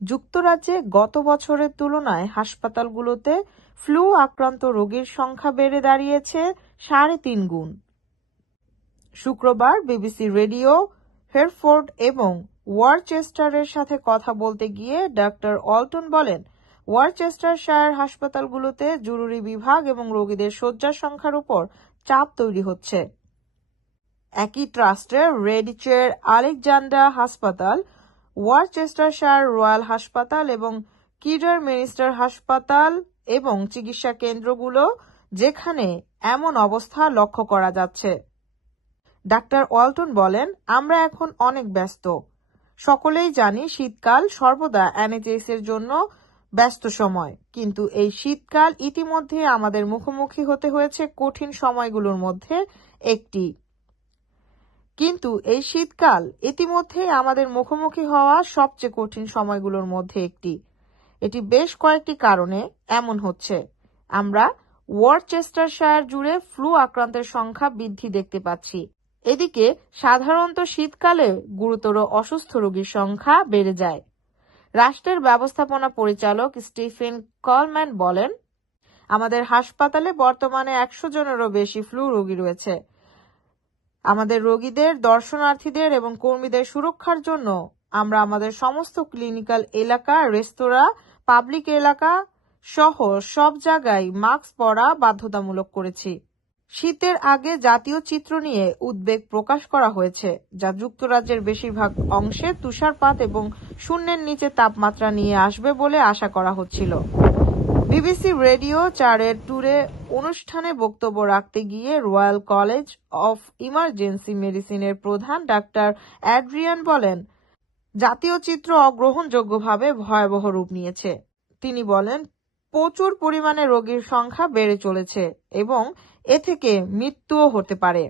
যুক্তরাজ্যে গত বছরের তুলনায় হাসপাতালগুলোতে ফ্লু আক্রান্ত রোগীর সংখ্যা বেড়ে দাঁড়িয়েছে ৩.৫ গুণ। শুক্রবার বিবিসি রেডিও হেরফোর্ড এবং ওয়ারচেস্টারের সাথে কথা বলতে গিয়ে ডাক্তার অল্টন বলেন, ওয়ারচেস্টারশায়ার হাসপাতালগুলোতে জরুরি বিভাগ এবং রোগীদের শয্যা সংখ্যার উপর চাপ তৈরি হচ্ছে। একই ট্রাস্টের রেডিচের আলেকজান্ডার হাসপাতাল, ওয়ারচেস্টারশায়ার রয়্যাল হাসপাতাল এবং কিডারমিনিস্টার হাসপাতাল এবং চিকিৎসা কেন্দ্রগুলো যেখানে এমন অবস্থা লক্ষ্য করা যাচ্ছে। ডাক্তার ওয়ালটন বলেন, আমরা এখন অনেক ব্যস্ত। সকলেই জানি শীতকাল সর্বদা এনএইচএস এর জন্য ব্যস্ত সময়, কিন্তু এই শীতকাল ইতিমধ্যে আমাদের মুখোমুখি হতে হয়েছে কঠিন সময়গুলোর মধ্যে একটি। কিন্তু এই শীতকাল ইতিমধ্যে আমাদের মুখোমুখি হওয়া সবচেয়ে কঠিন সময়গুলোর মধ্যে একটি। এটি বেশ কয়েকটি কারণে এমন হচ্ছে। আমরা ওয়ারচেস্টারশায়ার জুড়ে ফ্লু আক্রান্তের সংখ্যা বৃদ্ধি দেখতে পাচ্ছি। এদিকে সাধারণত শীতকালে গুরুতর অসুস্থ রোগীর সংখ্যা বেড়ে যায়। রাষ্ট্রের ব্যবস্থাপনা পরিচালক স্টিফেন কলম্যান বলেন, আমাদের হাসপাতালে বর্তমানে 100 জনেরও বেশি ফ্লু রোগী রয়েছে। আমাদের রোগীদের, দর্শনার্থীদের এবং কর্মীদের সুরক্ষার জন্য আমরা আমাদের সমস্ত ক্লিনিক্যাল এলাকা, রেস্তোরাঁ, পাবলিক এলাকা সহ সব জায়গায় মাস্ক পরা বাধ্যতামূলক করেছি। শীতের আগে জাতীয় চিত্র নিয়ে উদ্বেগ প্রকাশ করা হয়েছে, যা যুক্তরাজ্যের বেশিরভাগ অংশে তুষারপাত এবং শূন্যের নিচে তাপমাত্রা নিয়ে আসবে বলে আশা করা হচ্ছিল। বিবিসি রেডিও 4-এর ট্যুরে অনুষ্ঠানে বক্তব্য রাখতে গিয়ে রয়্যাল কলেজ অফ ইমার্জেন্সি মেডিসিনের প্রধান ডাক্তার অ্যাড্রিয়ান বলেন, জাতীয় চিত্র অগ্রহণযোগ্যভাবে ভয়াবহ রূপ নিয়েছে। তিনি বলেন, প্রচুর পরিমাণে রোগীর সংখ্যা বেড়ে চলেছে এবং এ থেকে মৃত্যুও হতে পারে।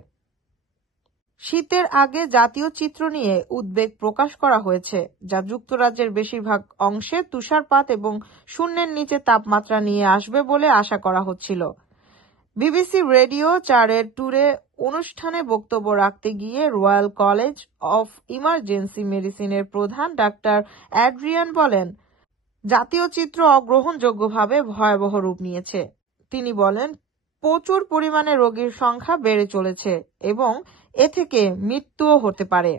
শীতের আগে জাতীয় চিত্র নিয়ে উদ্বেগ প্রকাশ করা হয়েছে, যা যুক্তরাজ্যের বেশিরভাগ অংশে তুষারপাত এবং শূন্যের নিচে তাপমাত্রা নিয়ে আসবে বলে আশা করা হচ্ছিল। বিবিসি রেডিও 4-এর ট্যুরে অনুষ্ঠানে বক্তব্য রাখতে গিয়ে রয়্যাল কলেজ অফ ইমার্জেন্সি মেডিসিনের প্রধান ডাক্তার অ্যাড্রিয়ান বলেন, জাতীয় চিত্র অগ্রহণযোগ্যভাবে ভয়াবহ রূপ নিয়েছে। তিনি বলেন, প্রচুর পরিমাণে রোগীর সংখ্যা বেড়ে চলেছে এবং এ থেকে মৃত্যুও হতে পারে।